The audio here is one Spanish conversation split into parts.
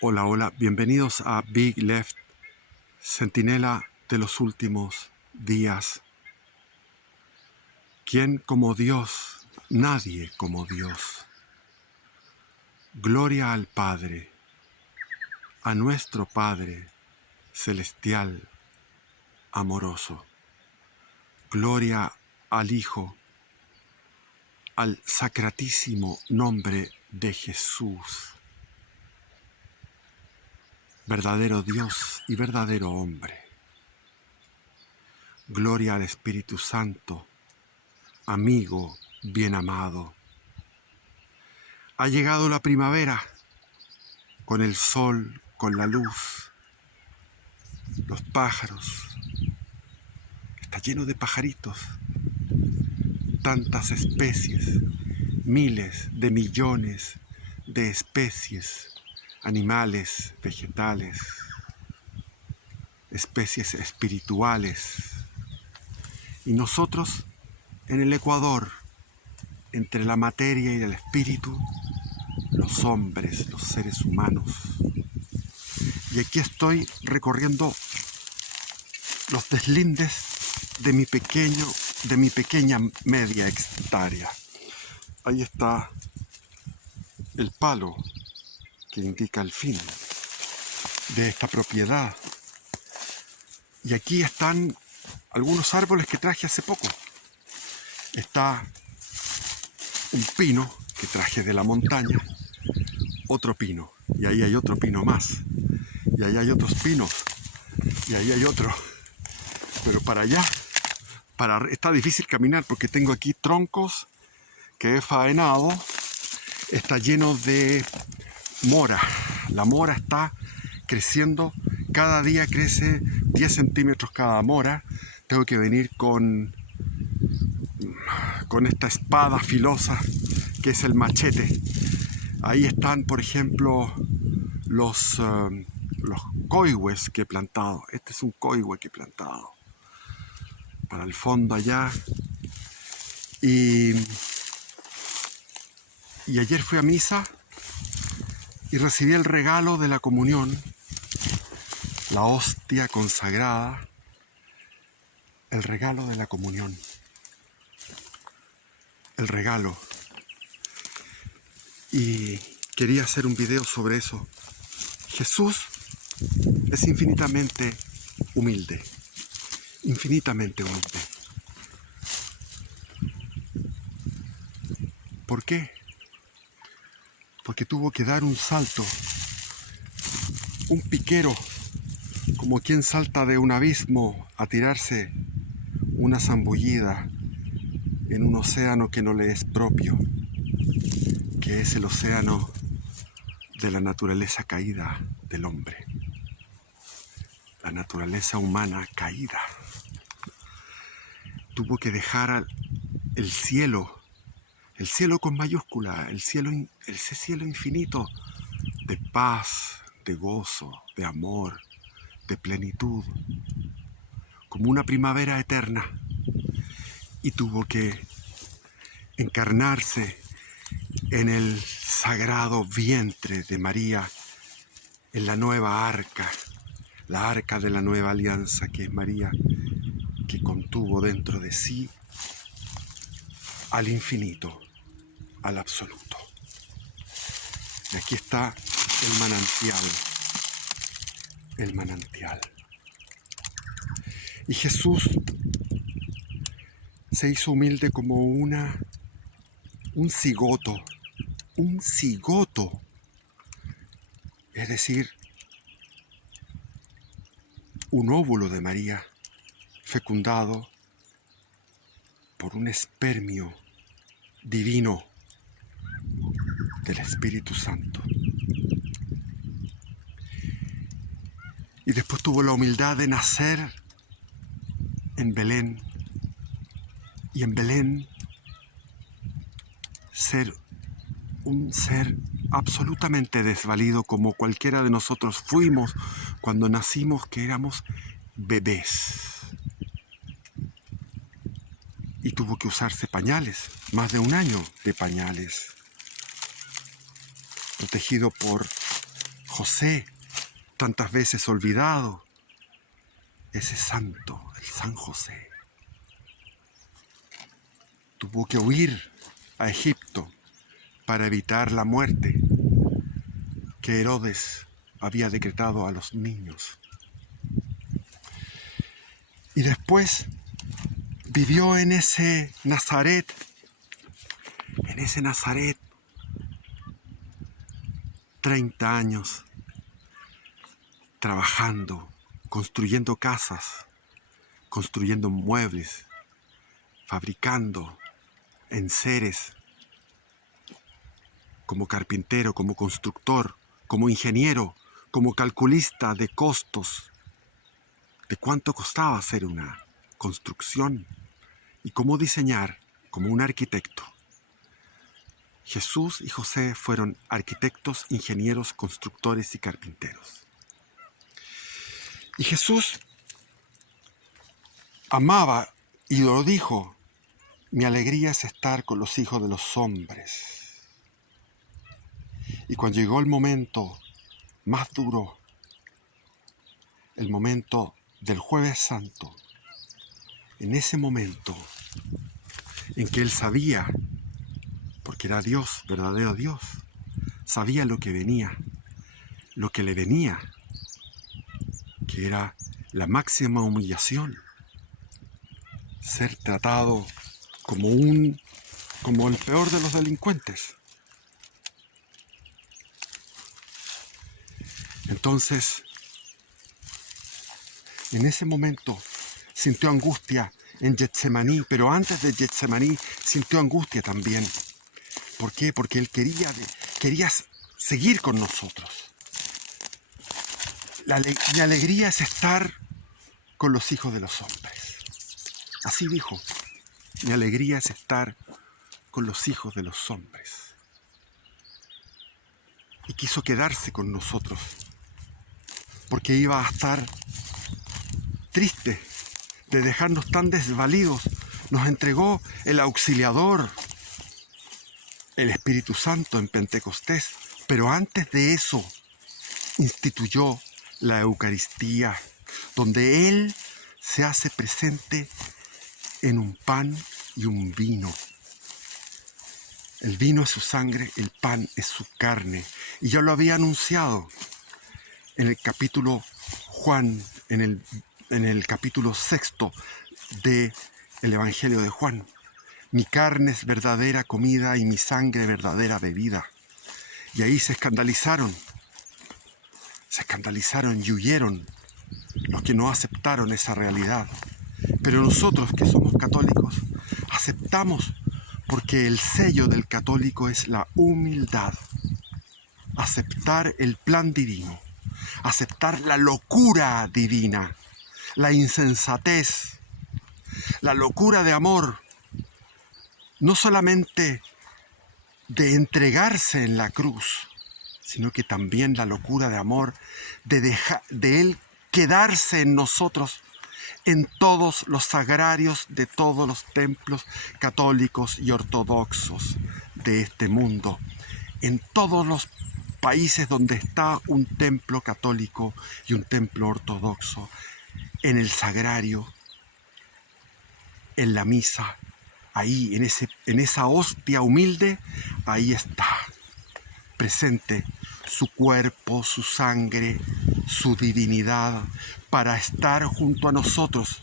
Hola, hola, bienvenidos a Big Left, centinela de los últimos días. ¿Quién como Dios? Nadie como Dios. Gloria al Padre, a nuestro Padre celestial, amoroso. Gloria al Hijo, al sacratísimo nombre de Jesús, verdadero Dios y verdadero hombre. Gloria al Espíritu Santo, amigo bien amado. Ha llegado la primavera, con el sol, con la luz, los pájaros. Está lleno de pajaritos, tantas especies, miles de millones de especies, animales, vegetales, especies espirituales. Y nosotros, en el Ecuador, entre la materia y el espíritu, los hombres, los seres humanos. Y aquí estoy recorriendo los deslindes de mi pequeña media hectárea. Ahí está el palo que indica el fin de esta propiedad. Y aquí están algunos árboles que traje hace poco. Está un pino que traje de la montaña, otro pino, y ahí hay otro pino más, y ahí hay otros pinos, y ahí hay otro. Pero para allá, está difícil caminar porque tengo aquí troncos que he faenado. Está lleno de mora. La mora está creciendo, cada día crece 10 centímetros cada mora. Tengo que venir con esta espada filosa que es el machete. Ahí están, por ejemplo, los coihues que he plantado. Este es un coihue que he plantado para el fondo allá. Y ayer fui a misa y recibí el regalo de la comunión, la hostia consagrada, el regalo de la comunión, el regalo. Y quería hacer un video sobre eso. Jesús es infinitamente humilde, infinitamente humilde. ¿Por qué? Porque tuvo que dar un salto, un piquero, como quien salta de un abismo a tirarse una zambullida en un océano que no le es propio, que es el océano de la naturaleza caída del hombre, la naturaleza humana caída. Tuvo que dejar el cielo con mayúscula, ese cielo infinito de paz, de gozo, de amor, de plenitud, como una primavera eterna, y tuvo que encarnarse en el sagrado vientre de María, en la nueva arca, la arca de la nueva alianza, que es María, que contuvo dentro de sí al infinito, al absoluto. Y aquí está el manantial. Y Jesús se hizo humilde como un cigoto, es decir, un óvulo de María fecundado por un espermio divino del Espíritu Santo. Y después tuvo la humildad de nacer en Belén, y en Belén ser un ser absolutamente desvalido, como cualquiera de nosotros fuimos cuando nacimos, que éramos bebés. Y tuvo que usarse pañales, más de un año de pañales, protegido por José, tantas veces olvidado, ese santo, el San José, tuvo que huir a Egipto para evitar la muerte que Herodes había decretado a los niños. Y después vivió en ese Nazaret, 30 años, trabajando, construyendo casas, construyendo muebles, fabricando enseres, como carpintero, como constructor, como ingeniero, como calculista de costos, de cuánto costaba hacer una construcción y cómo diseñar como un arquitecto. Jesús y José fueron arquitectos, ingenieros, constructores y carpinteros. Y Jesús amaba y lo dijo: mi alegría es estar con los hijos de los hombres. Y cuando llegó el momento más duro, el momento del Jueves Santo, en ese momento en que él sabía, porque era Dios, verdadero Dios, sabía lo que venía, lo que le venía, que era la máxima humillación, ser tratado como el peor de los delincuentes. Entonces, en ese momento sintió angustia en Getsemaní, pero antes de Getsemaní sintió angustia también. ¿Por qué? Porque él quería seguir con nosotros. Mi alegría es estar con los hijos de los hombres. Así dijo: mi alegría es estar con los hijos de los hombres. Y quiso quedarse con nosotros, porque iba a estar triste de dejarnos tan desvalidos. Nos entregó el Auxiliador, el Espíritu Santo en Pentecostés, pero antes de eso instituyó la Eucaristía, donde Él se hace presente en un pan y un vino. El vino es su sangre, el pan es su carne. Y yo lo había anunciado en el capítulo Juan, en el capítulo 6 del Evangelio de Juan. Mi carne es verdadera comida y mi sangre verdadera bebida. Y ahí se escandalizaron y huyeron los que no aceptaron esa realidad. Pero nosotros que somos católicos aceptamos, porque el sello del católico es la humildad. Aceptar el plan divino, aceptar la locura divina, la insensatez, la locura de amor, no solamente de entregarse en la cruz, sino que también la locura de amor de Él quedarse en nosotros, en todos los sagrarios de todos los templos católicos y ortodoxos de este mundo, en todos los países donde está un templo católico y un templo ortodoxo, en el sagrario, en la misa, ahí en esa hostia humilde, ahí está presente su cuerpo, su sangre, su divinidad, para estar junto a nosotros,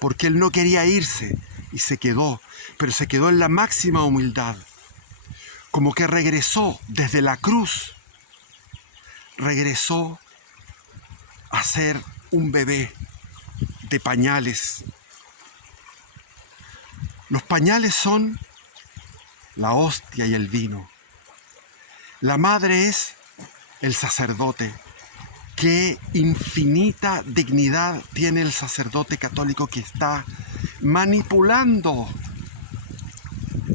porque Él no quería irse y se quedó, pero se quedó en la máxima humildad, como que regresó desde la cruz, regresó a ser un bebé de pañales. Los pañales son la hostia y el vino. La madre es el sacerdote. Qué infinita dignidad tiene el sacerdote católico que está manipulando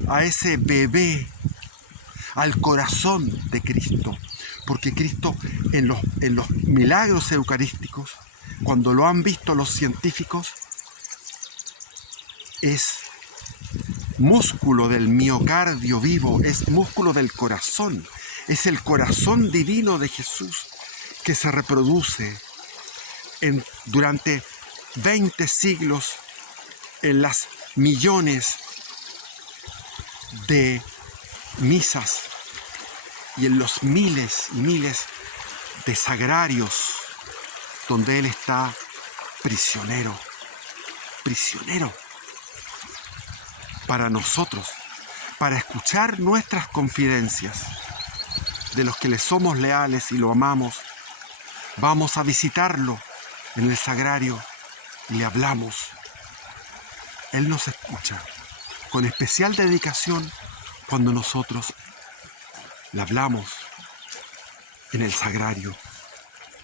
a ese bebé al corazón de Cristo. Porque Cristo en los milagros eucarísticos, cuando lo han visto los científicos, es músculo del miocardio vivo, es músculo del corazón, es el corazón divino de Jesús que se reproduce durante 20 siglos en las millones de misas y en los miles y miles de sagrarios donde Él está prisionero para nosotros, para escuchar nuestras confidencias de los que le somos leales y lo amamos. Vamos a visitarlo en el sagrario y le hablamos. Él nos escucha con especial dedicación cuando nosotros le hablamos en el sagrario.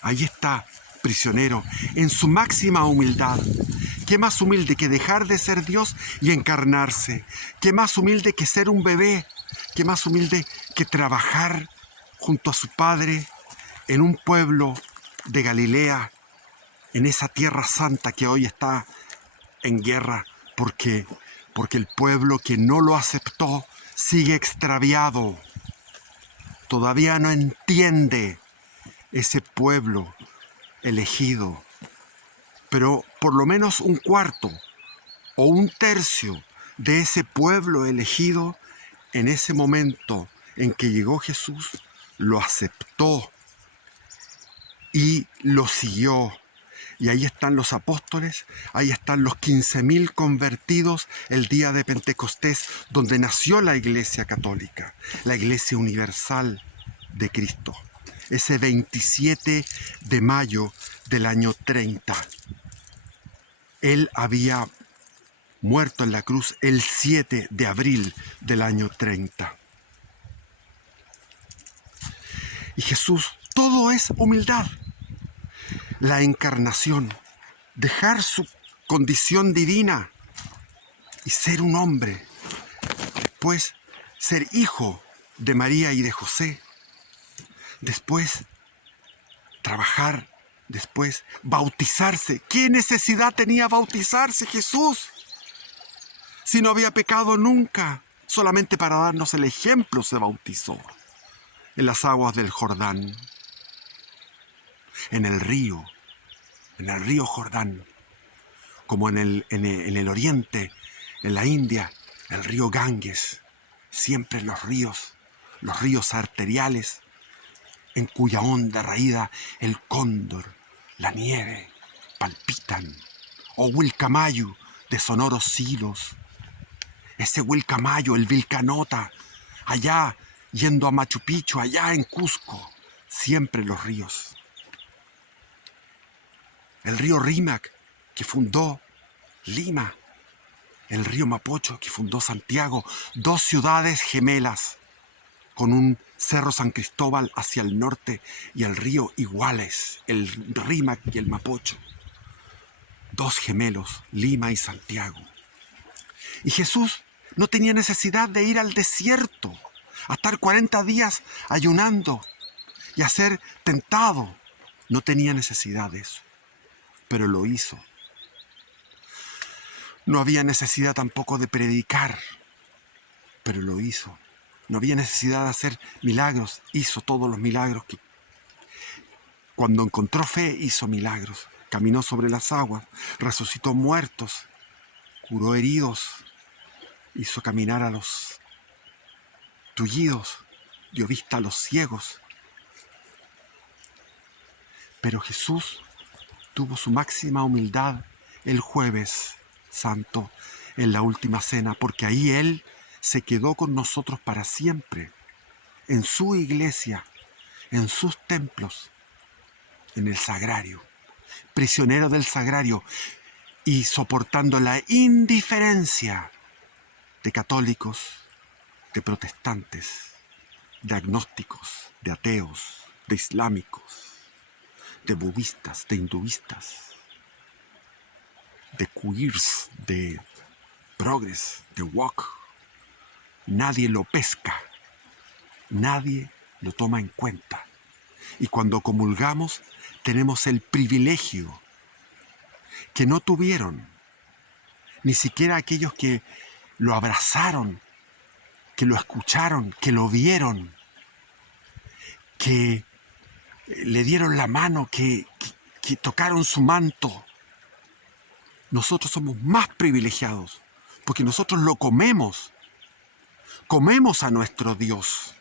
Ahí está, prisionero, en su máxima humildad. ¿Qué más humilde que dejar de ser Dios y encarnarse? ¿Qué más humilde que ser un bebé? ¿Qué más humilde que trabajar junto a su Padre en un pueblo de Galilea, en esa tierra santa que hoy está en guerra, porque el pueblo que no lo aceptó sigue extraviado? Todavía no entiende ese pueblo elegido, pero por lo menos un cuarto o un tercio de ese pueblo elegido, en ese momento en que llegó Jesús, lo aceptó y lo siguió. Y ahí están los apóstoles, ahí están los 15.000 convertidos el día de Pentecostés, donde nació la Iglesia Católica, la Iglesia Universal de Cristo, ese 27 de mayo del año 30. Él había muerto en la cruz el 7 de abril del año 30. Y Jesús, todo es humildad. La encarnación, dejar su condición divina y ser un hombre, después ser hijo de María y de José, después trabajar, después bautizarse. ¿Qué necesidad tenía bautizarse Jesús? Si no había pecado nunca, solamente para darnos el ejemplo se bautizó en las aguas del Jordán, en el río Jordán, como en el oriente, en la India, el río Ganges, siempre los ríos arteriales, en cuya onda raída el cóndor, la nieve, palpitan, o Wilcamayu de sonoros silos, ese Wilcamayo, el Vilcanota, allá yendo a Machu Picchu, allá en Cusco, siempre los ríos. El río Rímac, que fundó Lima, el río Mapocho, que fundó Santiago, dos ciudades gemelas, con un cerro San Cristóbal hacia el norte y el río iguales, el Rímac y el Mapocho. Dos gemelos, Lima y Santiago. Y Jesús no tenía necesidad de ir al desierto, a estar 40 días ayunando y a ser tentado. No tenía necesidad de eso, pero lo hizo. No había necesidad tampoco de predicar, pero lo hizo. No había necesidad de hacer milagros, hizo todos los milagros que cuando encontró fe hizo milagros. Caminó sobre las aguas, resucitó muertos, curó heridos, hizo caminar a los tullidos, dio vista a los ciegos. Pero Jesús tuvo su máxima humildad el jueves santo en la última cena, porque ahí Él se quedó con nosotros para siempre, en su iglesia, en sus templos, en el sagrario, prisionero del sagrario y soportando la indiferencia de católicos, de protestantes, de agnósticos, de ateos, de islámicos, de budistas, de hinduistas, de queers, de progres, de woke. Nadie lo pesca, nadie lo toma en cuenta. Y cuando comulgamos tenemos el privilegio que no tuvieron ni siquiera aquellos que lo abrazaron, que lo escucharon, que lo vieron, que le dieron la mano, que tocaron su manto. Nosotros somos más privilegiados porque nosotros lo comemos. Comemos a nuestro Dios.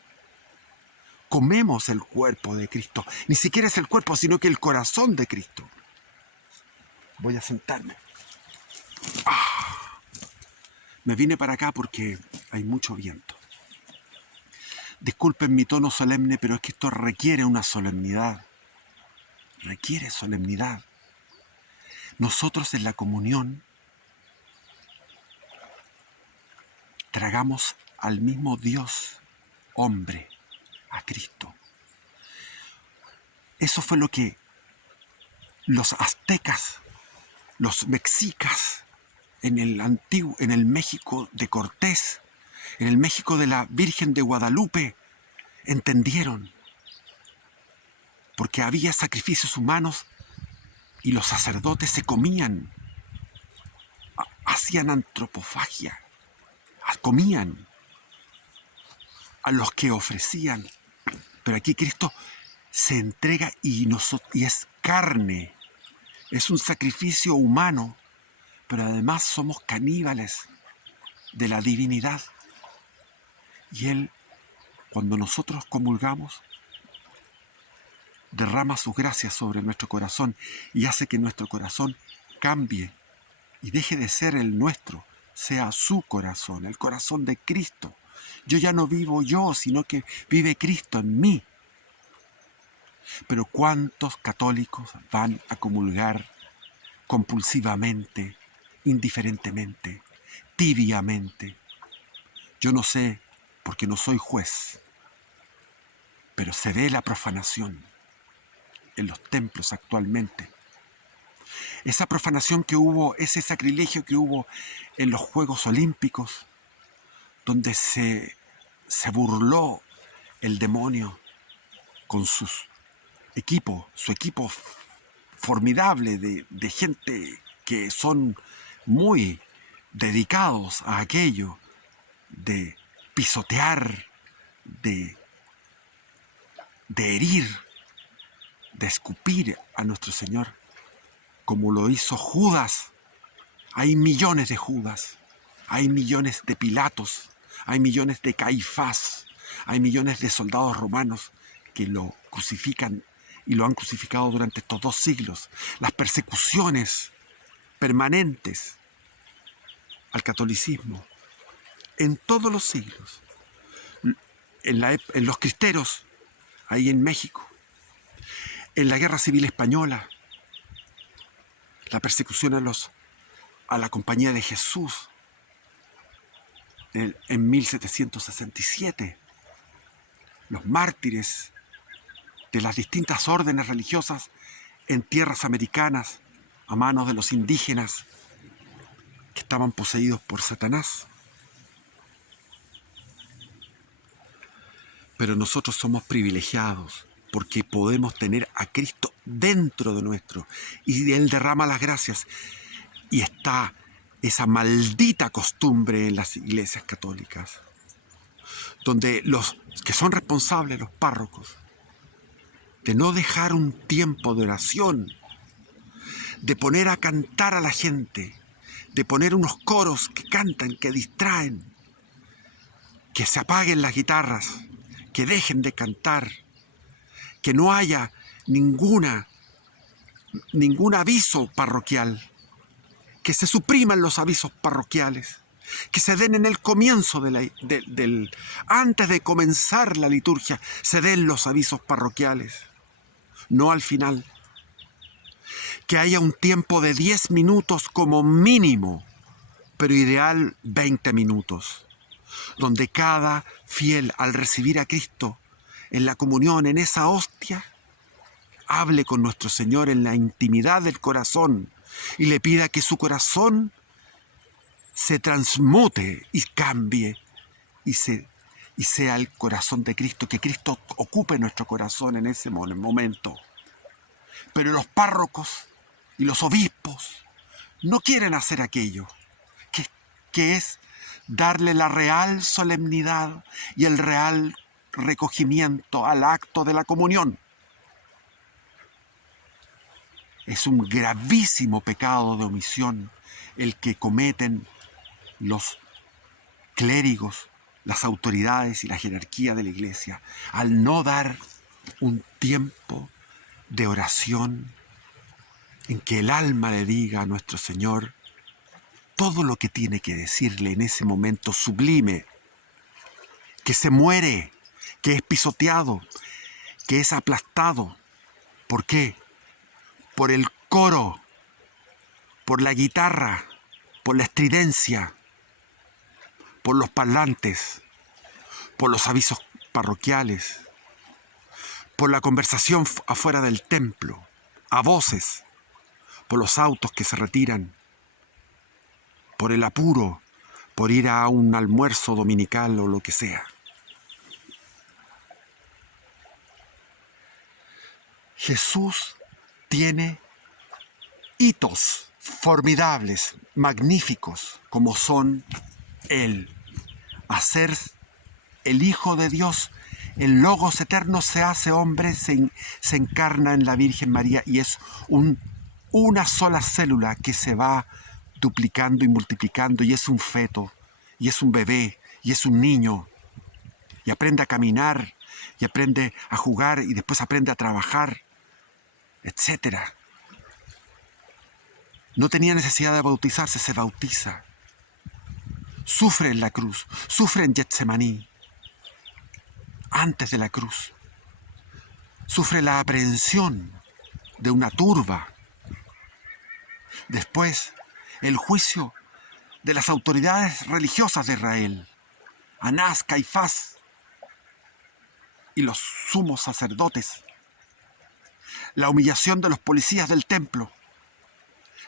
Comemos el cuerpo de Cristo. Ni siquiera es el cuerpo, sino que el corazón de Cristo. Voy a sentarme. Me vine para acá porque hay mucho viento. Disculpen mi tono solemne, pero es que esto requiere una solemnidad. Requiere solemnidad. Nosotros en la comunión tragamos al mismo Dios, hombre, a Cristo. Eso fue lo que los aztecas, los mexicas, en el México de Cortés, en el México de la Virgen de Guadalupe, entendieron. Porque había sacrificios humanos y los sacerdotes se comían, hacían antropofagia, comían a los que ofrecían. Pero aquí Cristo se entrega y es carne, es un sacrificio humano, pero además somos caníbales de la divinidad. Y Él, cuando nosotros comulgamos, derrama sus gracias sobre nuestro corazón y hace que nuestro corazón cambie y deje de ser el nuestro, sea su corazón, el corazón de Cristo. Yo ya no vivo yo, sino que vive Cristo en mí. Pero ¿cuántos católicos van a comulgar compulsivamente, indiferentemente, tibiamente? Yo no sé, porque no soy juez, pero se ve la profanación en los templos actualmente. Esa profanación que hubo, ese sacrilegio que hubo en los Juegos Olímpicos, donde se burló el demonio con su equipo formidable de gente que son muy dedicados a aquello, de pisotear, de herir, de escupir a nuestro Señor, como lo hizo Judas. Hay millones de Judas, hay millones de Pilatos, hay millones de Caifás, hay millones de soldados romanos que lo crucifican y lo han crucificado durante estos 2 siglos. Las persecuciones permanentes al catolicismo en todos los siglos. En los cristeros, ahí en México, en la Guerra Civil Española, la persecución a la Compañía de Jesús en 1767, los mártires de las distintas órdenes religiosas en tierras americanas a manos de los indígenas que estaban poseídos por Satanás. Pero nosotros somos privilegiados porque podemos tener a Cristo dentro de nuestro y Él derrama las gracias. Y está esa maldita costumbre en las iglesias católicas, donde los que son responsables, los párrocos, de no dejar un tiempo de oración, de poner a cantar a la gente, de poner unos coros que cantan, que distraen, que se apaguen las guitarras, que dejen de cantar, que no haya ningún aviso parroquial, que se supriman los avisos parroquiales, que se den en el comienzo antes de comenzar la liturgia, se den los avisos parroquiales, no al final. Que haya un tiempo de 10 minutos como mínimo, pero ideal 20 minutos, donde cada fiel al recibir a Cristo en la comunión, en esa hostia, hable con nuestro Señor en la intimidad del corazón y le pida que su corazón se transmute y cambie y sea el corazón de Cristo, que Cristo ocupe nuestro corazón en ese momento. Pero los párrocos y los obispos no quieren hacer aquello, que es darle la real solemnidad y el real recogimiento al acto de la comunión. Es un gravísimo pecado de omisión el que cometen los clérigos, las autoridades y la jerarquía de la iglesia al no dar un tiempo de oración en que el alma le diga a nuestro Señor todo lo que tiene que decirle en ese momento sublime, que se muere, que es pisoteado, que es aplastado. ¿Por qué? Por el coro, por la guitarra, por la estridencia, por los parlantes, por los avisos parroquiales, por la conversación afuera del templo, a voces, por los autos que se retiran, por el apuro, por ir a un almuerzo dominical o lo que sea. Jesús tiene hitos formidables, magníficos, como son el hacer el Hijo de Dios, el Logos eterno se hace hombre, se encarna en la Virgen María y es una sola célula que se va duplicando y multiplicando y es un feto, y es un bebé, y es un niño, y aprende a caminar, y aprende a jugar, y después aprende a trabajar, etc. No tenía necesidad de bautizarse, se bautiza. Sufre en la cruz, sufre en Getsemaní, antes de la cruz. Sufre la aprehensión de una turba. Después, el juicio de las autoridades religiosas de Israel, Anás, Caifás y los sumos sacerdotes. La humillación de los policías del templo.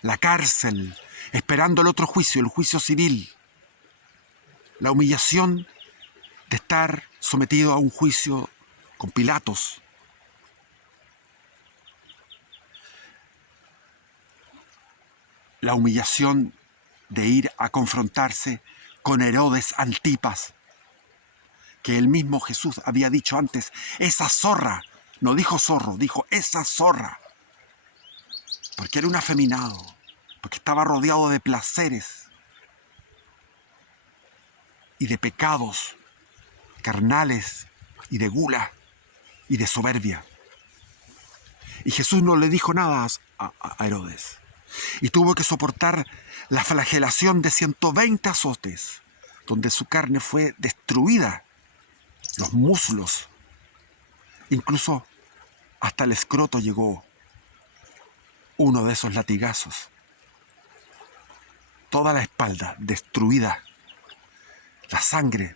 La cárcel, esperando el otro juicio, el juicio civil. La humillación de estar sometido a un juicio con Pilatos. La humillación de ir a confrontarse con Herodes Antipas, que el mismo Jesús había dicho antes, esa zorra, no dijo zorro, dijo esa zorra, porque era un afeminado, porque estaba rodeado de placeres y de pecados carnales y de gula y de soberbia. Y Jesús no le dijo nada a Herodes. Y tuvo que soportar la flagelación de 120 azotes, donde su carne fue destruida, los muslos, incluso hasta el escroto llegó uno de esos latigazos. Toda la espalda destruida, la sangre.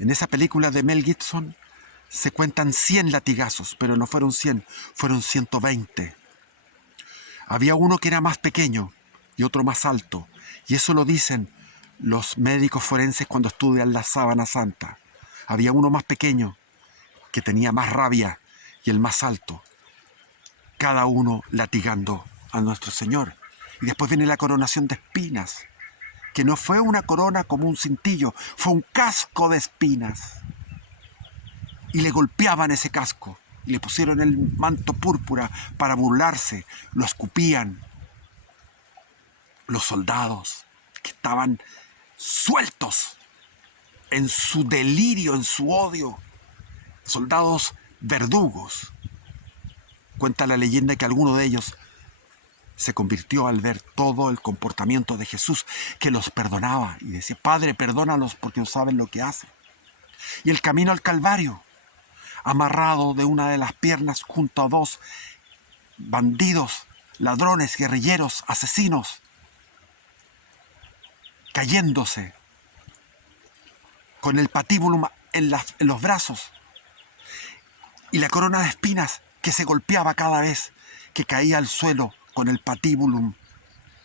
En esa película de Mel Gibson se cuentan 100 latigazos, pero no fueron 100, fueron 120. Había uno que era más pequeño y otro más alto, y eso lo dicen los médicos forenses cuando estudian la sábana santa. Había uno más pequeño que tenía más rabia y el más alto, cada uno latigando a nuestro Señor. Y después viene la coronación de espinas, que no fue una corona como un cintillo, fue un casco de espinas. Y le golpeaban ese casco. Y le pusieron el manto púrpura para burlarse, lo escupían. Los soldados que estaban sueltos en su delirio, en su odio, soldados verdugos. Cuenta la leyenda que alguno de ellos se convirtió al ver todo el comportamiento de Jesús, que los perdonaba y decía, Padre, perdónalos porque no saben lo que hacen. Y el camino al Calvario, amarrado de una de las piernas junto a dos bandidos, ladrones, guerrilleros, asesinos, cayéndose con el patíbulum en los brazos y la corona de espinas que se golpeaba cada vez que caía al suelo con el patíbulum,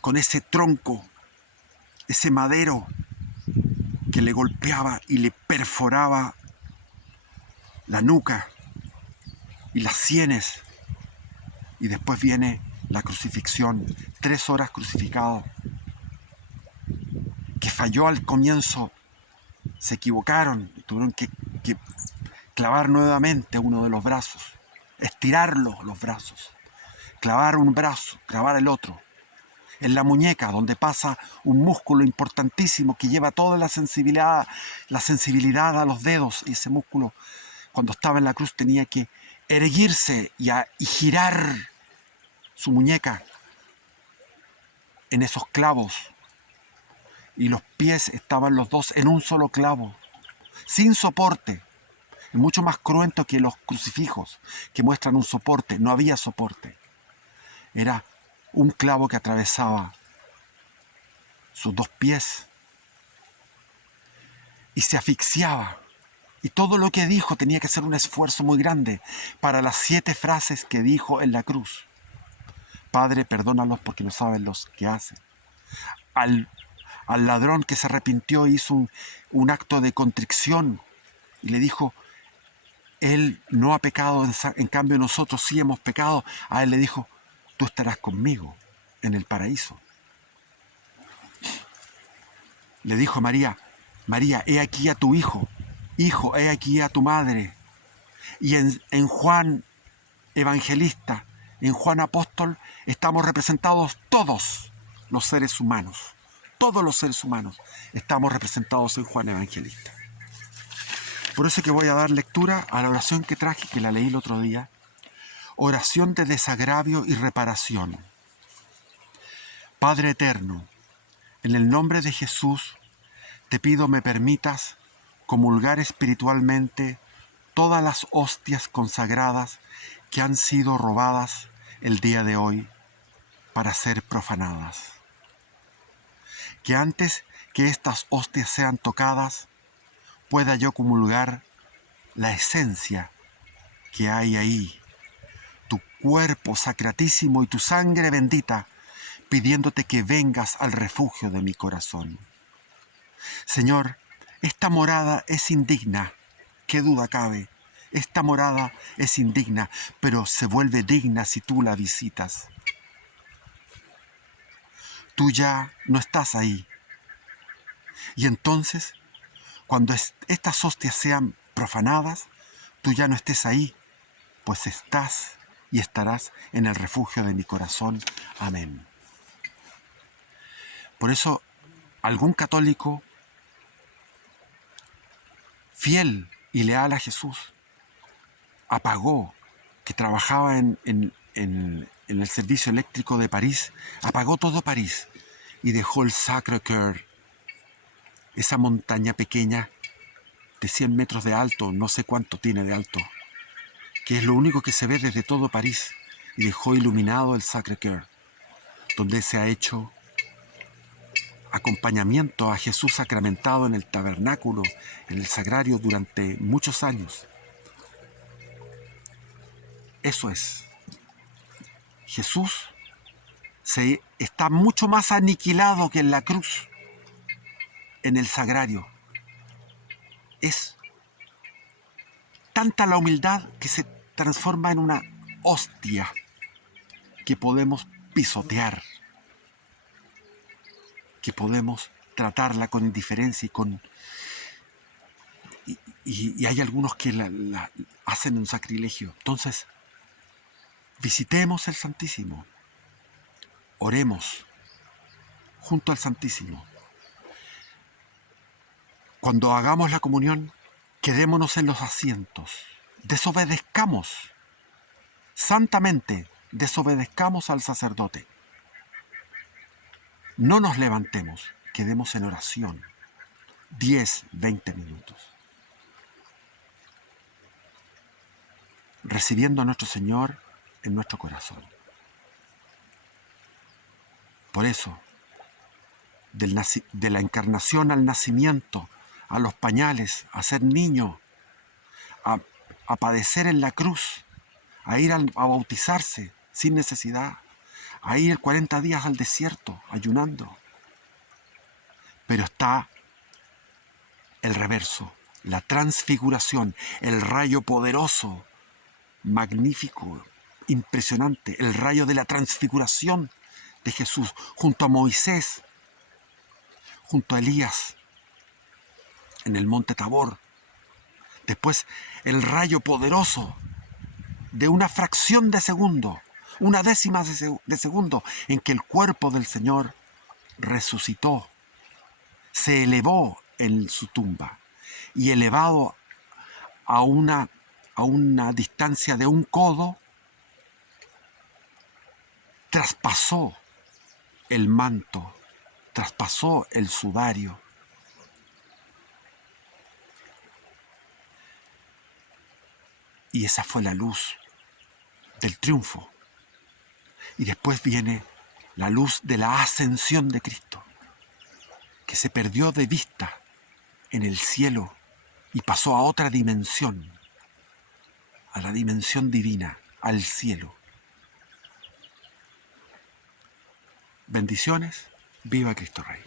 con ese tronco, ese madero que le golpeaba y le perforaba la nuca y las sienes. Y después viene la crucifixión, 3 horas crucificado, que falló al comienzo, se equivocaron, tuvieron que clavar nuevamente uno de los brazos, estirarlo los brazos, clavar un brazo, clavar el otro. En la muñeca, donde pasa un músculo importantísimo que lleva toda la sensibilidad a los dedos. Y ese músculo, cuando estaba en la cruz, tenía que erguirse y girar su muñeca en esos clavos. Y los pies estaban los dos en un solo clavo, sin soporte. Es mucho más cruento que los crucifijos, que muestran un soporte. No había soporte. Era un clavo que atravesaba sus dos pies y se asfixiaba. Y todo lo que dijo tenía que ser un esfuerzo muy grande para las 7 frases que dijo en la cruz. Padre, perdónalos porque no saben los que hacen. Al ladrón que se arrepintió hizo un acto de contrición y le dijo, él no ha pecado, en cambio nosotros sí hemos pecado. A él le dijo, tú estarás conmigo en el paraíso. Le dijo a María, María, he aquí a tu hijo, hijo, he aquí a tu madre. Y en Juan Evangelista, en Juan Apóstol, estamos representados todos los seres humanos. Todos los seres humanos estamos representados en Juan Evangelista. Por eso es que voy a dar lectura a la oración que traje, que la leí el otro día. Oración de desagravio y reparación. Padre eterno, en el nombre de Jesús, te pido me permitas comulgar espiritualmente todas las hostias consagradas que han sido robadas el día de hoy para ser profanadas. Que antes que estas hostias sean tocadas, pueda yo comulgar la esencia que hay ahí, tu cuerpo sacratísimo y tu sangre bendita, pidiéndote que vengas al refugio de mi corazón. Señor, esta morada es indigna, qué duda cabe. Esta morada es indigna, pero se vuelve digna si tú la visitas. Tú ya no estás ahí. Y entonces, cuando estas hostias sean profanadas, tú ya no estés ahí, pues estás y estarás en el refugio de mi corazón. Amén. Por eso, algún católico fiel y leal a Jesús apagó, que trabajaba en el servicio eléctrico de París, apagó todo París y dejó el Sacré-Cœur, esa montaña pequeña de 100 metros de alto, no sé cuánto tiene de alto, que es lo único que se ve desde todo París, y dejó iluminado el Sacré-Cœur, donde se ha hecho acompañamiento a Jesús sacramentado en el tabernáculo, en el sagrario durante muchos años. Eso es. Jesús está mucho más aniquilado que en la cruz, en el sagrario. Es tanta la humildad que se transforma en una hostia que podemos pisotear, que podemos tratarla con indiferencia y hay algunos que la hacen un sacrilegio. Entonces, visitemos el Santísimo, oremos junto al Santísimo. Cuando hagamos la comunión, quedémonos en los asientos, desobedezcamos, santamente desobedezcamos al sacerdote. No nos levantemos, quedemos en oración, 10, 20 minutos. Recibiendo a nuestro Señor en nuestro corazón. Por eso, de la encarnación al nacimiento, a los pañales, a ser niño, a padecer en la cruz, a ir a bautizarse sin necesidad, a ir 40 días al desierto ayunando. Pero está el reverso, la transfiguración, el rayo poderoso, magnífico, impresionante, el rayo de la transfiguración de Jesús junto a Moisés, junto a Elías en el monte Tabor. Después el rayo poderoso de una fracción de segundo una décima de segundo en que el cuerpo del Señor resucitó, se elevó en su tumba y elevado a una distancia de un codo, traspasó el manto, traspasó el sudario. Y esa fue la luz del triunfo. Y después viene la luz de la ascensión de Cristo, que se perdió de vista en el cielo y pasó a otra dimensión, a la dimensión divina, al cielo. Bendiciones, viva Cristo Rey.